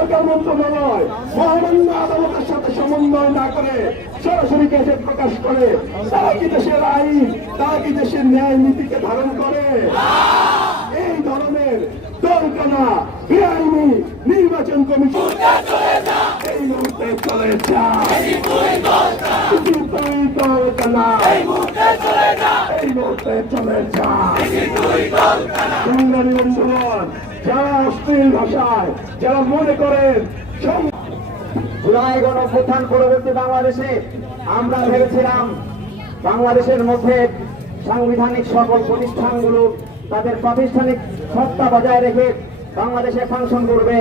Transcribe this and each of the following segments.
সরকার মন্ত্রণালয় মহামান্য আদালতের সাথে সমন্বয় না করে সরাসরি গেজেট প্রকাশ করে, তারা কি দেশের আইন, তারা কি দেশের ন্যায় নীতিকে ধারণ করে? এই ধরনের দলকানা বেআইনি নির্বাচন কমিশন। এই মুহূর্তে চলে দলকানা এই মুহূর্তে চলে সংগ্রামী যারা অশ্লীল ভাষায় যারা মনে করেন জুলাই গণঅভ্যুত্থান পরবর্তী বাংলাদেশে আমরা ভেবেছিলাম বাংলাদেশের মধ্যে সাংবিধানিক সকল প্রতিষ্ঠানগুলো তাদের প্রাতিষ্ঠানিক সত্তা বজায় রেখে বাংলাদেশে ফাংশন করবে।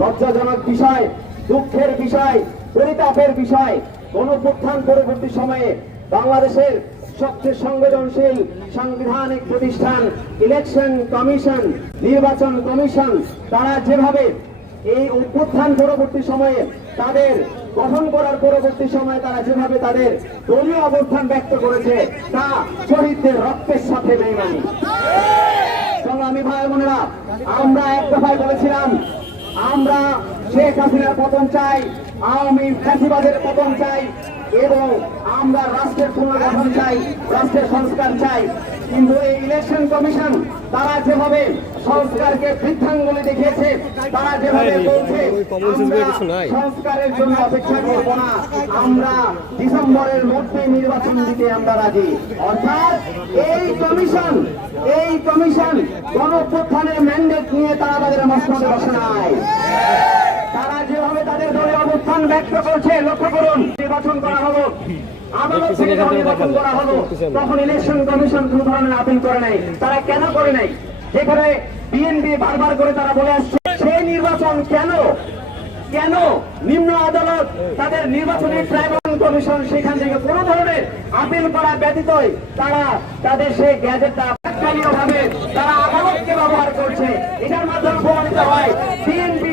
লজ্জাজনক বিষয়, দুঃখের বিষয়, পরিতাপের বিষয়। গণঅভ্যুত্থান পরবর্তী সময়ে বাংলাদেশের সবচেয়ে সংবেদনশীল সাংবিধানিক প্রতিষ্ঠান, ইলেকশন কমিশন, নির্বাচন কমিশন, তারা যেভাবে এই অভ্যুত্থান পরবর্তী সময়ে তাদের গঠন করার পরবর্তী সময়ে তারা যেভাবে তাদের দলীয় অবস্থান ব্যক্ত করেছে, তা শহীদদের রক্তের সাথে বেইমানি। সংগ্রামী ভাই বোনেরা আমরা এক দফায় বলেছিলাম আমরা শেখ হাসিনার পতন চাই আওয়ামী ফ্যাসিবাদের পতন চাই এবং আমরা রাষ্ট্রের পুনর্গঠন চাই রাষ্ট্রের সংস্কার চাই। কিন্তু এই ইলেকশন কমিশন তারা যেভাবে সংস্কারকে বৃদ্ধাঙ্গুলি দেখিয়েছে তারা যেভাবে বলছে সংস্কারের জন্য অপেক্ষা করব না আমরা ডিসেম্বরের মধ্যে নির্বাচন দিতে আমরা রাজি। অর্থাৎ এই কমিশন এই কমিশন গণপ্রত্থানের ম্যান্ডেট নিয়ে তারা তাদের মস্তকে বসে তারা যেভাবে তাদের দলীয় অবস্থান ব্যক্ত করছে, লক্ষ্য করুন, নির্বাচন করা হলো। আপিল বারবার করে তারা বলে আসছে, সেই নির্বাচন কেন? কেন? নিম্ন আদালত তাদের ট্রাইব্যুনাল কমিশন সেখান থেকে কোনো ধরনের আপিল করা ব্যতীতই তারা তাদের সেই গ্যাজেটটা ভাবে তারা আদালতকে ব্যবহার করছে। এটার মাধ্যমে প্রমাণিত হয়। বিএনপি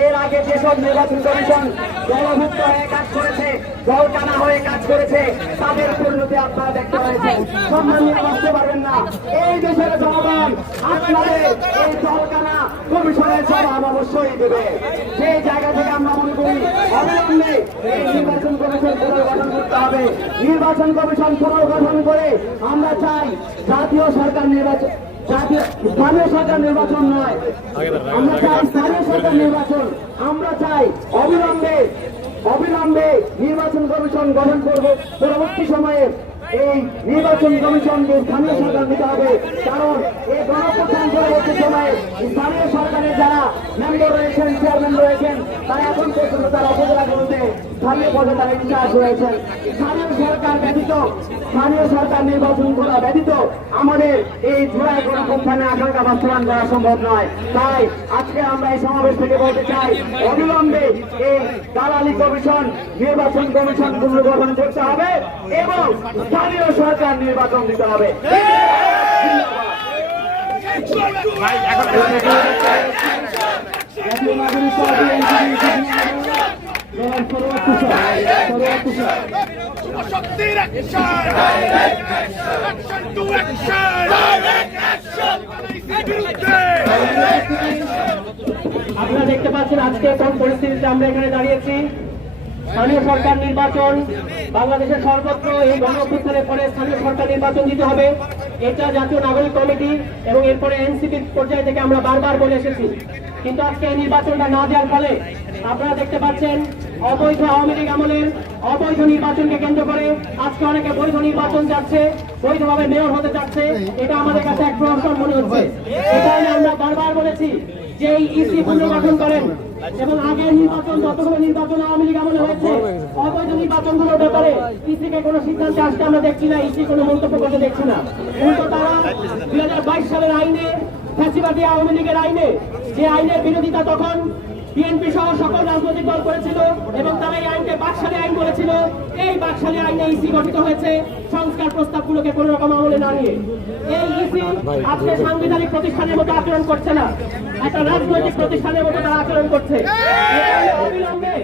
এর আগে যেসব নির্বাচন কমিশন দলভুক্ত হয়ে কাজ করেছে দল টানা হয়ে কাজ করেছে, তাদের পরিণতি আপনারা দেখতে পাচ্ছেন। সম্মান নিয়ে বাঁচতে পারবেন না। এই দেশের জনগণ, আপনাদের এই দল টানা কমিশনের জবাব অবশ্যই দেবে। সেই জায়গা থেকে আমরা মনে করি অবিলম্বে এই নির্বাচন কমিশন পুনর্গঠন করতে হবে। নির্বাচন কমিশন পুনর্গঠন করে আমরা চাই জাতীয় সরকার নির্বাচন, জাতীয়, স্থানীয় সরকার নির্বাচন নয়। আমরা চাই স্থানীয় সরকার নির্বাচন। আমরা চাই অবিলম্বে অবিলম্বে নির্বাচন কমিশন গঠন করব। পরবর্তী সময়ে এই নির্বাচন কমিশনকে স্থানীয় সরকার দিতে হবে। কারণ এই গণপ্রধান পরবর্তী সময়ে স্থানীয় সরকারের যারা মেম্বার রয়েছেন চেয়ারম্যান রয়েছেন, তারা এখন পর্যন্ত তারা স্থানীয় পদে তারা ইনচার্জ রয়েছেন স্থানীয় সরকার ব্যতীত স্থানীয় সরকার নির্বাচন করা ব্যতীত আমাদের এই জোড়ায় গণপ্রস্থানে আকাঙ্ক্ষা বাস্তবায়ন করা সম্ভব নয়। তাই আজকে আমরা এই সমাবেশ থেকে বলতে চাই অবিলম্বে এই দালালি কমিশন নির্বাচন কমিশন পুনর্গঠন করতে হবে এবং স্থানীয় সরকার নির্বাচন দিতে হবে। জাতীয় নাগরিক আপনারা দেখতে পাচ্ছেন আজকে কোন পরিস্থিতিতে আমরা এখানে দাঁড়িয়েছি। স্থানীয় সরকার নির্বাচন, বাংলাদেশের সর্বত্র এই গণ অভ্যুত্থানের পরে স্থানীয় সরকার নির্বাচন দিতে হবে। এটা জাতীয় নাগরিক কমিটি এবং এরপরে এনসিপির পর্যায় থেকে আমরা বারবার বলে এসেছি। কিন্তু আজকে এই নির্বাচনটা না দেওয়ার ফলে আপনারা দেখতে পাচ্ছেন অবৈধ আওয়ামী লীগ আমলের অবৈধ নির্বাচনকে কেন্দ্র করে আজকে অনেকে বৈধ নির্বাচন যাচ্ছে, বৈধভাবে মেয়র হতে যাচ্ছে। এটা আমাদের কাছে এক প্রহসন মনে হচ্ছে। কারণে আমরা বারবার বলেছি যে এই ইসি পুনর্গঠন করেন এবং আগে নির্বাচন, যতগুলো নির্বাচন আওয়ামী লীগ আমলে হয়েছে, অবৈধ নির্বাচনগুলোর ব্যাপারে ইসিকে কোনো সিদ্ধান্তে আসতে আমরা দেখছি না, ইসি কোনো মন্তব্য করতে দেখছি না। উল্টো তারা দুই হাজার বাইশ সালের আইনে, ফ্যাসিবাদী আওয়ামী লীগের আইনে, যে আইনের বিরোধিতা তখন বিএনপি সহ সকল রাজনৈতিক দল করেছিল এবং তারা এই আইনকে বাকশালী আইন বলেছিল। এই বাকশালী আইনে ইসি গঠিত হয়েছে। সংস্কার প্রস্তাবগুলোকে কোন রকম আমলে না নিয়ে। এই ইসি আজকে সাংবিধানিক প্রতিষ্ঠানের মতো আচরণ করছে না। একটা রাজনৈতিক প্রতিষ্ঠানের মতো তারা আচরণ করছে। অবিলম্বে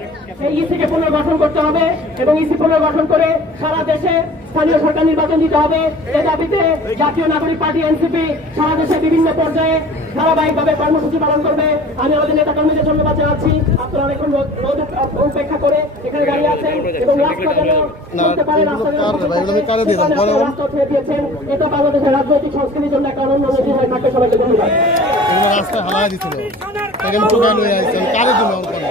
এই ইসিকে পুনর্গঠন করতে হবে এবং ইসি পুনর্গঠন করে সারা দেশে স্থানীয় সরকার নির্বাচন দিতে হবে। এ দাবিতে জাতীয় নাগরিক পার্টি এনসিপি সারা দেশে বিভিন্ন পর্যায়ে ধারাবাহিকভাবে কর্মসূচি পালন করবে। আমি আমাদের নেতা কর্মীদের ধন্যবাদ জানাচ্ছি। আপনারা অনেকক্ষণ রোদ উপেক্ষা করে এখানে দাঁড়িয়ে আছেন এবং রাস্তা যেন রাস্তা ছেড়ে দিয়েছেন। এটা বাংলাদেশের রাজনৈতিক সংস্কৃতির জন্য একটা অনন্য নদী হয়ে থাকবে সবাইকে ধন্যবাদ। রাস্তায় হালাই দিছিল। এখানে টোকা নিয়ে আসছেন কারে দিল ওর করে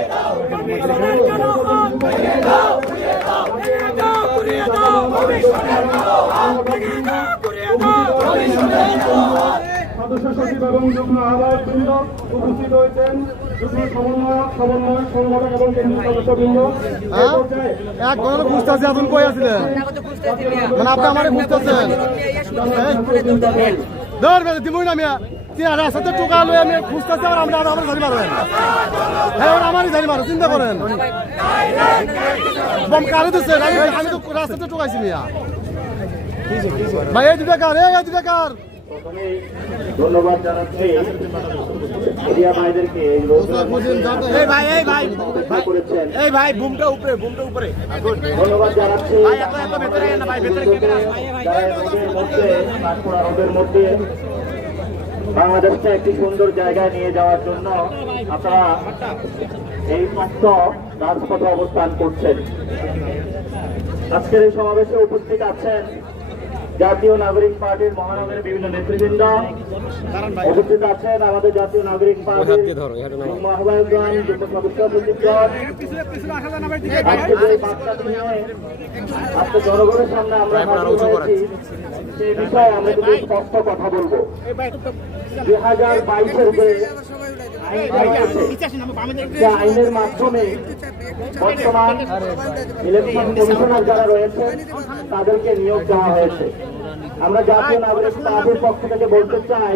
সদস্য সচিব এবং যুগ্ম আছিলেন? মানে আপনি আমারে খুঁজতেছেন? ধর বেদে দিমই না মিয়া। হাজার সাথে টোকা লই আমি খুঁজতেছি আর আমরা আমরা জানি মারবেন হ্যাঁ ওরা আমারই জানি মারো চিন্তা করেন। বম কারে দিচ্ছে আমি আমি তো রাস্তাতে টোকাইছি মিয়া। ভাই এই দুটা কার এই দুটা কার? ধন্যবাদ জানাচ্ছি। মিডিয়া ভাইদেরকে এই এই ভাই এই ভাই করেছেন। এই ভাই বুমটা উপরে বুমটা উপরে। ধন্যবাদ জানাচ্ছি। এত এত ভেতরে না ভাই ভেতরে যারা এই রোদের মধ্যে মধ্যে বাংলাদেশকে একটি সুন্দর জায়গায় নিয়ে যাওয়ার জন্য আপনারা এই মুক্ত রাজপথে অবস্থান করছেন। আজকের এই সমাবেশে উপস্থিত আছেন জাতীয় নাগরিক পার্টির মহানগরের বিভিন্ন নেতৃবৃন্দ। উপস্থিত আছেন আমাদের জাতীয় নাগরিক পার্টির আহ্বায়কগণ যুগ্ম সদস্য সচিবগণ আজকে জনগণের সামনে আমরা সেই বিষয়ে আমরা কিন্তু স্পষ্ট কথা বলব। দুই হাজার বাইশের যে রয়েছে, আইনের মাধ্যমে বর্তমান ইলেকশন কমিশনার যারা রয়েছেন তাদেরকে নিয়োগ দেওয়া হয়েছে। আমরা জাতীয় নাগরিক পার্টির পক্ষ থেকে বলতে চাই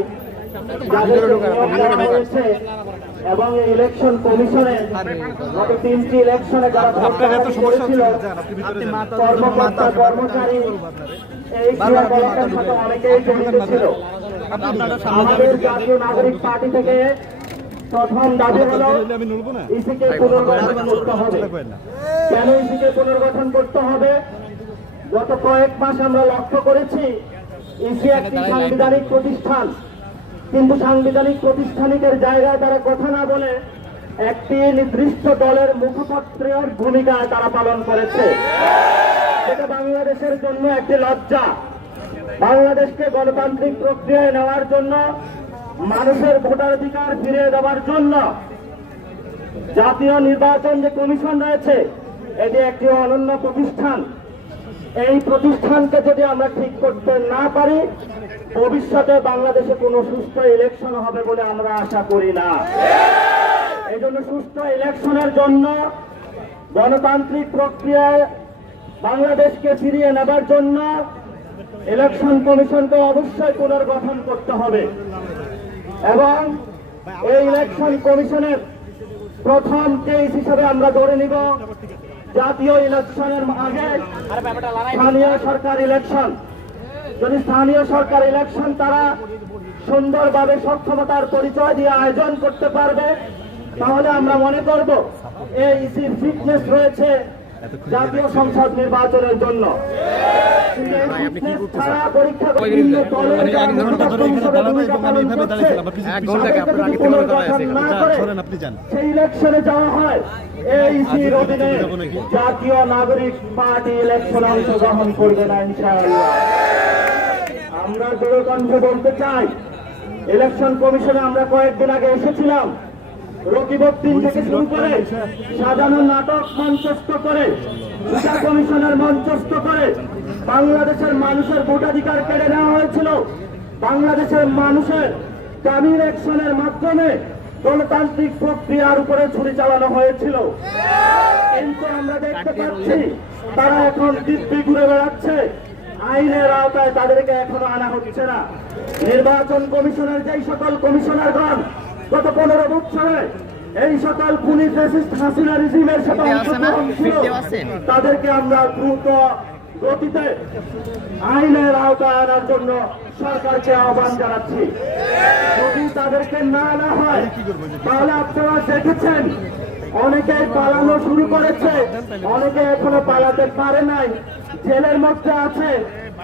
যাদেরকে নিয়োগ দেওয়া হয়েছে এবং এই ইলেকশন কমিশনে গত তিনটি ইলেকশনে যারা করেছিল কর্মকর্তা কর্মচারী এই ক্রিয়াকলাপের সাথে অনেকেই জড়িত ছিল। আমাদের জাতীয় নাগরিক পার্টি থেকে প্রথম দাবি হলো ইসিকে পুনর্গঠন করতে হবে। কেন ইসিকে পুনর্গঠন করতে হবে? গত কয়েক মাস আমরা লক্ষ্য করেছি ইসি একটি সাংবিধানিক প্রতিষ্ঠান। কিন্তু সাংবিধানিক প্রতিষ্ঠানিকের জায়গায় তারা কথা না বলে একটি নির্দিষ্ট দলের মুখপত্রের ভূমিকা তারা পালন করেছে। এটা বাংলাদেশের জন্য একটি লজ্জা। বাংলাদেশকে গণতান্ত্রিক প্রক্রিয়ায় নেওয়ার জন্য, মানুষের ভোটাধিকার ফিরিয়ে দেওয়ার জন্য জাতীয় নির্বাচন যে কমিশন রয়েছে, এটি একটি অনন্য প্রতিষ্ঠান। এই প্রতিষ্ঠানকে যদি আমরা ঠিক করতে না পারি, ভবিষ্যতে বাংলাদেশে কোনো সুস্থ ইলেকশন হবে বলে আমরা আশা করি না। এই জন্য সুস্থ ইলেকশনের জন্য গণতান্ত্রিক প্রক্রিয়ায় বাংলাদেশকে ফিরিয়ে নেবার জন্য ইলেকশন কমিশনকে অবশ্যই পুনর্গঠন করতে হবে। এবং এই ইলেকশন কমিশনের প্রথম কেস হিসেবে আমরা ধরে নিব, জাতীয় ইলেকশনের আগে স্থানীয় সরকার ইলেকশন। যদি স্থানীয় সরকার ইলেকশন তারা সুন্দরভাবে সক্ষমতার পরিচয় দিয়ে আয়োজন করতে পারবে, তাহলে আমরা মনে করব, এই ফিটনেস রয়েছে। জাতীয় সংসদ নির্বাচনের জন্য। কিন্তু এই fitness ছাড়া পরীক্ষা করে বিভিন্ন দলের যারা মুখপাত্র হিসেবে ভূমিকা পালন করছে, তাদেরকে যদি পুনর্গঠন না করে সেই ইলেকশনে যাওয়া হয়। এই ইসির অধীনে জাতীয় নাগরিক পার্টি ইলেকশন অংশগ্রহণ করবে না ইনশাআল্লাহ। আমরা দৃঢ়কণ্ঠে বলতে চাই ইলেকশন কমিশনে আমরা কয়েকদিন আগে এসেছিলাম। রকিবদ্দিন থেকে শুরু করে সাজানো নাটক মঞ্চস্থ করে বিচার কমিশনের মঞ্চস্থ করে বাংলাদেশের মানুষের ভোটাধিকার কেড়ে নেওয়া হয়েছিল। বাংলাদেশের মানুষের জামিন অ্যাকশনের মাধ্যমে গণতান্ত্রিক প্রক্রিয়ার উপরে ছুরি চালানো হয়েছিল। কিন্তু আমরা দেখতে পাচ্ছি, তারা এখন দিব্যি ঘুরে বেড়াচ্ছে। আইনের আওতায় তাদেরকে এখনও আনা হচ্ছে না। নির্বাচন কমিশনের যেই সকল কমিশনার কমিশনারগণ গত পনেরো বছরে এই সকল পুলিশ রেসিস্ট হাসিনা রিজিমের সাথে অংশগ্রহণ ছিল। তাদেরকে আমরা দ্রুত গতিতে আইনের আওতায় আনার জন্য সরকারকে আহ্বান জানাচ্ছি। যদি তাদেরকে না আনা হয় তাহলে আপনারা দেখেছেন অনেকেই পালানো শুরু করেছে অনেকে এখনও পালাতে পারে নাই। জেলের মধ্যে আছে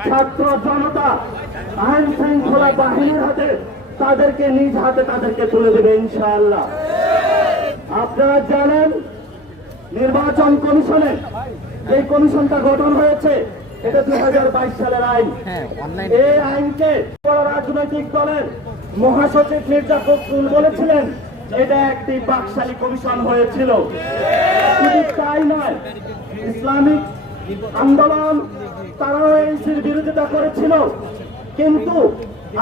ছাত্র জনতা আইন শৃঙ্খলা বাহিনীর হাতে তাদেরকে নিজ হাতে তাদেরকে তুলে দেবে ইনশাআল্লাহ। আপনারা জানেন নির্বাচন কমিশনে যে কমিশনটা গঠন হয়েছে এটা দুই হাজার বাইশ সালের আইন। এই আইনকে রাজনৈতিক দলের মহাসচিব মির্জা ফখরুল বলেছিলেন এটা একটি বাকশালী কমিশন হয়েছিল। শুধু তাই নয় ইসলামিক আন্দোলন তারাও এনসির বিরোধিতা করেছিল। কিন্তু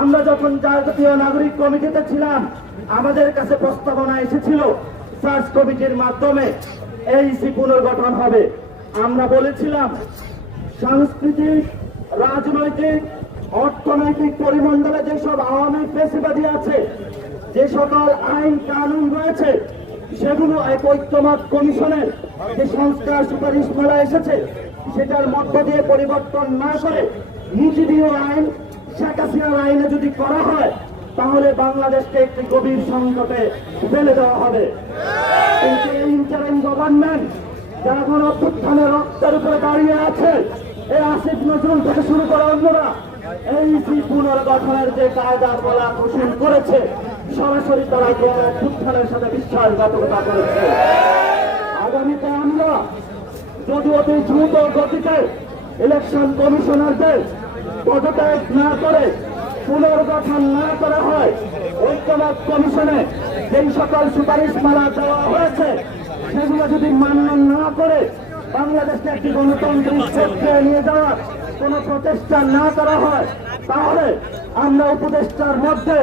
আমরা যখন জাতীয় নাগরিক কমিটিতে ছিলাম, আমাদের কাছে প্রস্তাবনা এসেছিল, সার্চ কমিটির মাধ্যমে এইসি পুনর্গঠন হবে। আমরা বলেছিলাম, সাংস্কৃতিক, রাজনৈতিক, অর্থনৈতিক পরিমণ্ডলে যেসব আওয়ামী পেশিবাদী আছে, যে সকল আইন কানুন রয়েছে, সেগুলো এক ঐক্যমত কমিশনের যে সংস্কার সুপারিশ মেলা এসেছে, সেটার মধ্য দিয়ে পরিবর্তন না করে নীতিদীয় আইন হাসিনার আইনে যদি করা হয়, তাহলে বাংলাদেশকে একটি গভীর সংকটে ফেলে দেওয়া হবে। কিন্তু এই ইন্টারিম গভর্নমেন্ট যারা কোন অভ্যুত্থানের রক্তের উপরে দাঁড়িয়ে আছে এই আসিফ নজরুল থেকে শুরু করে অন্যরা, এই যে পুনর্গঠনের যে কায়দা বলা পোষণ করেছে, সরাসরি তারা কোন অভ্যুত্থানের সাথে বিশ্বাসঘাতকতা করেছে। আগামীতে আমরা যদি অতি দ্রুত গতিতে ইলেকশন কমিশনারদের পদত্যাগ না করে পুনর্গঠন না করা হয় ঐক্যমত কমিশনে যেই সকল সুপারিশ মারা দেওয়া হয়েছে সেগুলো যদি মান্য না করে বাংলাদেশকে একটি গণতান্ত্রিক প্রক্রিয়া নিয়ে যাওয়ার কোন প্রচেষ্টা না করা হয় তাহলে আমরা উপদেষ্টার মধ্যে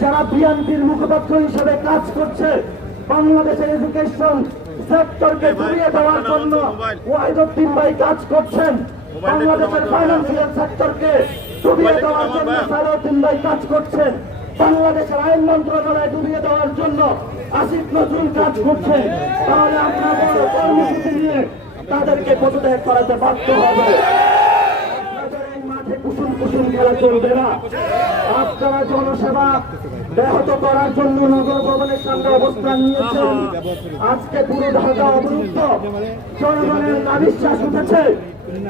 যারা বিএনপির মুখপাত্র হিসেবে কাজ করছে বাংলাদেশের এডুকেশন সেক্টরকে ঘুরিয়ে দেওয়ার জন্য ওয়াহিদুদ্দিন ভাই কাজ করছেন। বাংলাদেশের ফাইন্যান্সিয়াল সেক্টরকে ডুবিয়ে দেওয়ার জন্য সালাউদ্দিন ভাই কাজ করছেন। বাংলাদেশের আইন মন্ত্রণালয় ডুবিয়ে দেওয়ার জন্য আসিফ নজরুল কাজ করছেন। তাহলে বড় কর্মসূচি নিয়ে তাদেরকে পদত্যাগ করাতে বাধ্য হবে মাঠে কুসুম কুসুম খেলা চলবে না। আপনারা জনসেবা ব্যাহত করার জন্য নগর ভবনের সামনে অবস্থান নিয়েছেন। আজকে পুরো ঢাকা অবরুদ্ধ। জনগণের নাবিশ্বাস উঠেছে।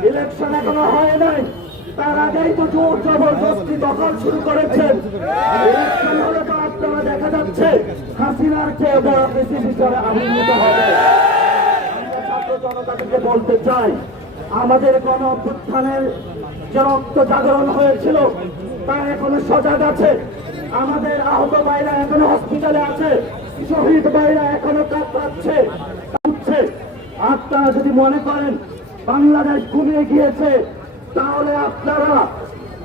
ইলেকশন এখনও হয় নাই। তার আগেই তো জোর জবরদস্তি দখল শুরু করেছেন ইলেকশন হলে তো আপনারা দেখা যাচ্ছে হাসিনার চেয়ে বড় বেশি বিষয়ে আবির্ভূত হবে। জনতাকে বলতে চাই, আমাদের গণ অভ্যুত্থানের যে রক্ত জাগরণ হয়েছিল, তা এখনও সজাগ আছে। আমাদের আহত ভাইরা এখনও হসপিটালে আছে, শহীদ ভাইরা এখনও কাঁদছে কাঁদছে। আপনারা যদি মনে করেন বাংলাদেশ ঘুমিয়ে গিয়েছে, তাহলে আপনারা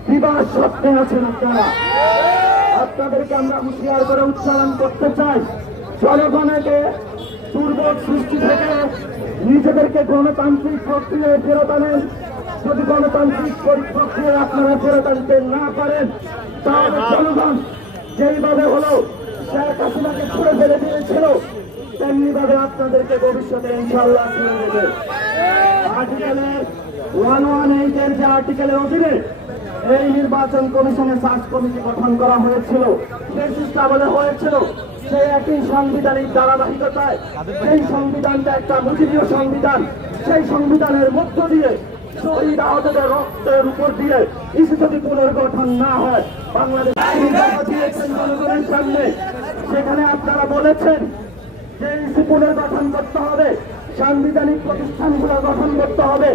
বিবাহ স্বপ্নে আছেন আপনারা। আপনাদেরকে আমরা হুঁশিয়ার করে উচ্চারণ করতে চাই। জনগণকে দুর্ভোগ সৃষ্টি থেকে নিজেদেরকে গণতান্ত্রিক প্রক্রিয়ায় ফেরত আনেন। যদি গণতান্ত্রিক পরি- প্রক্রিয়ায় আপনারা ফেরত আনতে না পারেন, তাহলে জনগণ যেইভাবে হলো, শেখ হাসিনাকে ছুড়ে ফেলে দিয়েছিল তেমনি ভাবে আপনাদেরকে ভবিষ্যতে ইনশাল্লাহ ছুড়ে দেবে। ওয়ান যে আর্টিকেলের অধীনে এই নির্বাচন কমিশনের সার্চ কমিটি গঠন করা হয়েছিল বলে হয়েছিল সেই একই সাংবিধানিক ধারাবাহিকতায়, সেই সংবিধানটা একটা মুজিবীয় সংবিধান, সেই সংবিধানের মধ্য দিয়ে শহীদ আহতদের রক্তের উপর দিয়ে ইসি যদি পুনর্গঠন না হয়। বাংলাদেশ জনগণের সেখানে আপনারা বলেছেন যে ইসি পুনর্গঠন করতে হবে, সাংবিধানিক প্রতিষ্ঠানগুলো গঠন করতে হবে।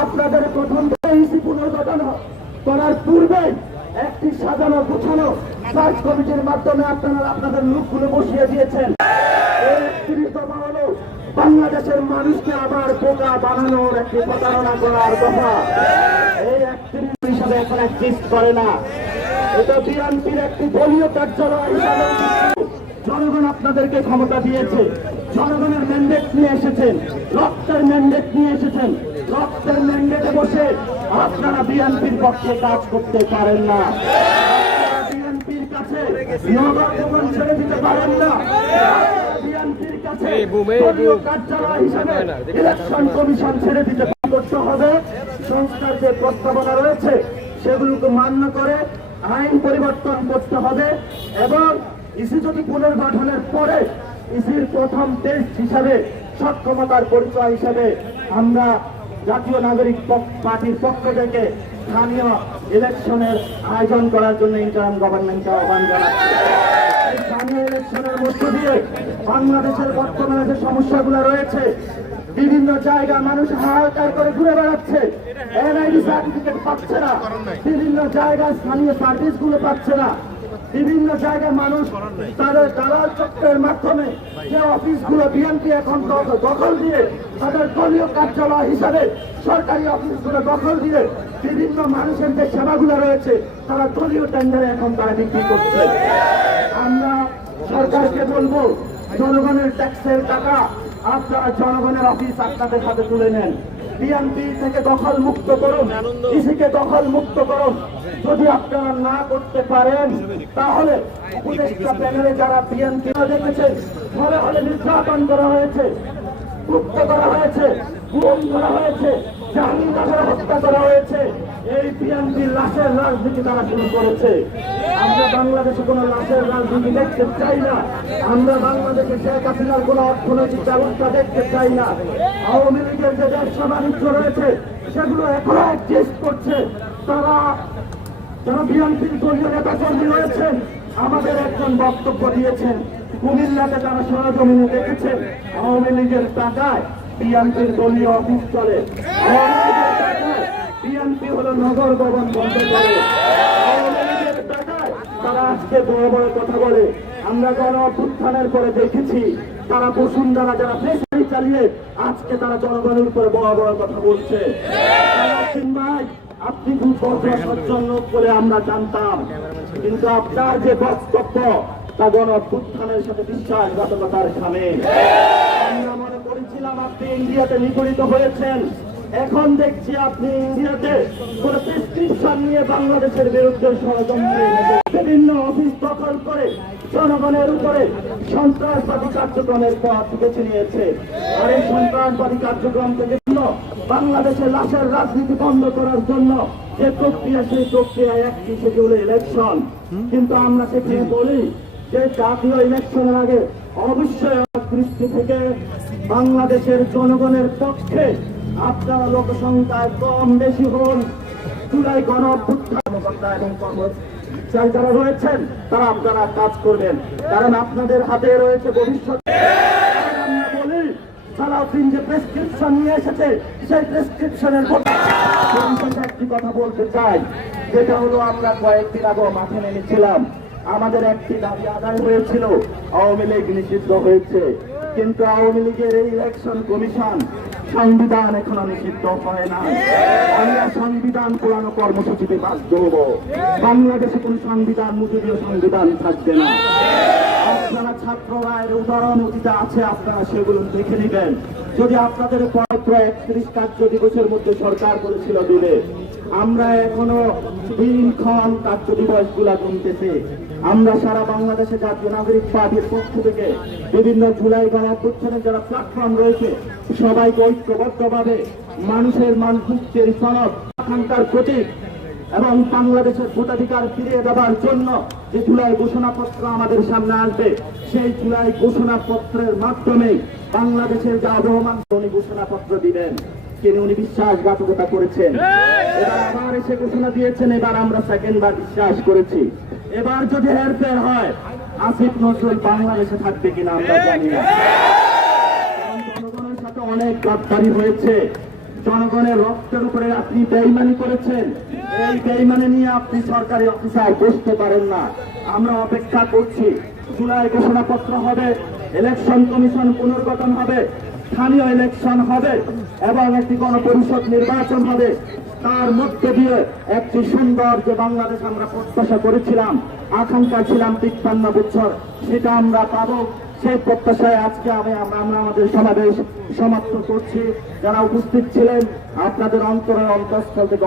আপনাদের প্রথম ইসি পুনর্গঠন করার পূর্বে একটি সাজানো গুছানো সার্চ কমিটির মাধ্যমে আপনারা আপনাদের লোকগুলো বসিয়ে দিয়েছেন। বাংলাদেশের মানুষকে আবার বোকা বানানোর একটি প্রতারণা করার কথা এই একত্রিশ হিসাবে এখন এক্সিস্ট করে না। এটা বিএনপির একটি দলীয় কার্যালয় জনগণ আপনাদেরকে ক্ষমতা দিয়েছে। জনগণের ম্যান্ডেট নিয়ে এসেছেন। রক্তের ম্যান্ডেট নিয়ে এসেছেন। রক্তের ম্যান্ডেটে বসে আপনারা বিএনপির পক্ষে কাজ করতে পারেন না। বিএনপির কাছে নগর ছেড়ে দিতে পারেন না। বিএনপির কাছে কার্যালয় হিসেবে ইলেকশন কমিশন ছেড়ে দিতে করতে হবে। সংস্কার যে প্রস্তাবনা রয়েছে সেগুলোকে মান্য করে আইন পরিবর্তন করতে হবে এবং ইসি যদি পুনর্গঠনের পরে ইসির প্রথম টেস্ট হিসাবে সক্ষমতার পরিচয় হিসাবে আমরা জাতীয় নাগরিক পার্টির পক্ষ থেকে স্থানীয় ইলেকশনের আয়োজন করার জন্য ইন্টারাম গভর্নমেন্টকে আহ্বান জানাচ্ছি। স্থানীয় ইলেকশনের মধ্য দিয়ে বাংলাদেশের বর্তমানে যে সমস্যাগুলো রয়েছে, বিভিন্ন জায়গা মানুষ হাহাকার করে ঘুরে বেড়াচ্ছে এনআইডি সার্টিফিকেট পাচ্ছে না, বিভিন্ন জায়গায় স্থানীয় সার্ভিসগুলো পাচ্ছে না। বিভিন্ন জায়গায় মানুষ তাদের দালাল চক্রের মাধ্যমে যে অফিসগুলো বিএনপি এখন দখল দিয়ে তাদের দলীয় কার্যালয় হিসাবে সরকারি অফিসগুলো দখল দিয়ে বিভিন্ন মানুষের যে সেবাগুলো রয়েছে, তারা দলীয় টেন্ডারে এখন তারা বিক্রি করছে। আমরা সরকারকে বলব, জনগণের ট্যাক্সের টাকা আপনারা জনগণের অফিস আপনাদের হাতে তুলে নেন। বিএনপি থেকে দখল মুক্ত করুন কৃষিকে দখল মুক্ত করুন। যদি আপনারা না করতে পারেন, তাহলে উপদেষ্টা প্যানেলে যারা বিএনপি দেখেছেন ঘরে হলে নির্যাতন করা হয়েছে মুক্ত করা হয়েছে, গুম করা হয়েছে জাহাঙ্গীর হত্যা করা হয়েছে, এই বিএনপির লাশের রাজনীতি তারা শুরু করেছে। আমরা বাংলাদেশে কোনো লাশের রাজনীতি দেখতে চাই না। আমরা বাংলাদেশে শেখ হাসিনার কোনো অর্থনৈতিক ব্যবস্থা দেখতে চাই না। আওয়ামী লীগের যে ব্যবসা বাণিজ্য রয়েছে, সেগুলো এখনও এক্সিস্ট করছে। তারা আমাদের একজন বক্তব্য দিয়েছেন। কুমিল্লাতে তারা সরজমিনে দেখেছেন আওয়ামী লীগের টাকায় বিএনপির দলীয় অফিস চলে। বিএনপি হলো নগর ভবন বন্ধ করে। তারা আজকে বড় বড় কথা বলে। আমরা গণ পরে দেখেছি, তারা বসুন্ধরা যারা চালিয়ে আজকে তারা জনগণের উপরে বড় বড় কথা বলছে। বলে আমরা জানতাম। কিন্তু আপনার যে বক্তব্য, তা সাথে বিশ্বাসঘাতকতার আমরা মনে করেছিলাম আপনি ইন্ডিয়াতে নিগড়িত হয়েছেন। এখন দেখছি আপনি ইন্ডিয়াতে কোন প্রেসক্রিপশন নিয়ে বাংলাদেশের বিরুদ্ধে বিভিন্ন অফিস দখল করে জনগণের উপরে সন্ত্রাসবাদী কার্যক্রমের পথ বেছে নিয়েছে। আর এই সন্ত্রাসবাদী কার্যক্রম থেকে জন্য বাংলাদেশের লাশের রাজনীতি বন্ধ করার জন্য যে প্রক্রিয়া, সেই প্রক্রিয়া একটি সেটি হলো ইলেকশন কিন্তু আমরা সেখানে বলি যে জাতীয় ইলেকশনের আগে অবশ্যই দৃষ্টি থেকে বাংলাদেশের জনগণের পক্ষে আপনারা লোকসংখ্যায় কম বেশি হন। জুলাই গণ কর্মকর্তা এবং কর্মচারী যারা রয়েছেন, তারা আপনারা কাজ করবেন। কারণ আপনাদের হাতে রয়েছে বলি সালাউদ্দিন যে প্রেসক্রিপশন নিয়ে এসেছে, সেই প্রেসক্রিপশনের একটি কথা বলতে চাই, যেটা হলো আমরা কয়েকদিন আগে মাঠে নেমেছিলাম। আমাদের একটি দাবি আদায় হয়েছিল, আওয়ামী লীগ নিষিদ্ধ হয়েছে। কিন্তু আওয়ামী লীগের এই ইলেকশন কমিশন সংবিধান এখনও নিষিদ্ধ হয় না আমরা সংবিধান পুরানো কর্মসূচিতে বাধ্য হব। বাংলাদেশে কোন সংবিধান, মুজিবীয় সংবিধান থাকবে না। আপনারা ছাত্ররা এর উদাহরণ অতীতে আছে, আপনারা সেগুলো দেখে নেবেন। যদি আপনাদের পত্র একত্রিশ কার্য দিবসের মধ্যে সরকার করেছিল দিলে আমরা এখনও দিনক্ষণ কার্য দিবসগুলা গুনতেছি। আমরা সারা বাংলাদেশে জাতীয় নাগরিক পার্টির পক্ষ থেকে বিভিন্ন জুলাই গণঅভ্যুত্থানের যারা প্ল্যাটফর্ম রয়েছে, সবাইকে ঐক্যবদ্ধভাবে মানুষের মান মুক্তির সনদ, আকাঙ্ক্ষার প্রতীক এবং বাংলাদেশের ভোটাধিকার ফিরিয়ে দেওয়ার জন্য যে জুলাই ঘোষণাপত্র আমাদের সামনে আসবে, সেই জুলাই ঘোষণাপত্রের মাধ্যমে বাংলাদেশের যে আবহমান উনি ঘোষণাপত্র দিবেন। তিনি উনি বিশ্বাসঘাতকতা করেছেন? এবার আবার এসে ঘোষণা দিয়েছেন, এবার আমরা সেকেন্ড বার বিশ্বাস করেছি। এবার যদি হেরফের হয়, আসিফ নজরুল বাংলাদেশে থাকবে কিনা আমরা জানি না। জনগণের সাথে অনেক গাদ্দারি হয়েছে। জনগণের রক্তের উপরে আপনি বেইমানি করেছেন। এই বেইমানি নিয়ে আপনি সরকারি অফিসার বসতে পারেন না। আমরা অপেক্ষা করছি। জুলাই ঘোষণাপত্র হবে, ইলেকশন কমিশন পুনর্গঠন হবে, স্থানীয় ইলেকশন হবে এবং একটি গণপরিষদ নির্বাচন হবে। তার মধ্যে দিয়ে একটি সুন্দর যে বাংলাদেশ আমরা প্রত্যাশা করেছিলাম আকাঙ্ক্ষা ছিলাম তিপ্পান্ন বছর, সেটা আমরা পাবো। সেই প্রত্যাশায় আজকে আমি আমরা আমাদের সমাবেশ সমাপ্ত করছি। যারা উপস্থিত ছিলেন, আপনাদের অন্তরের অন্তঃস্থল থেকে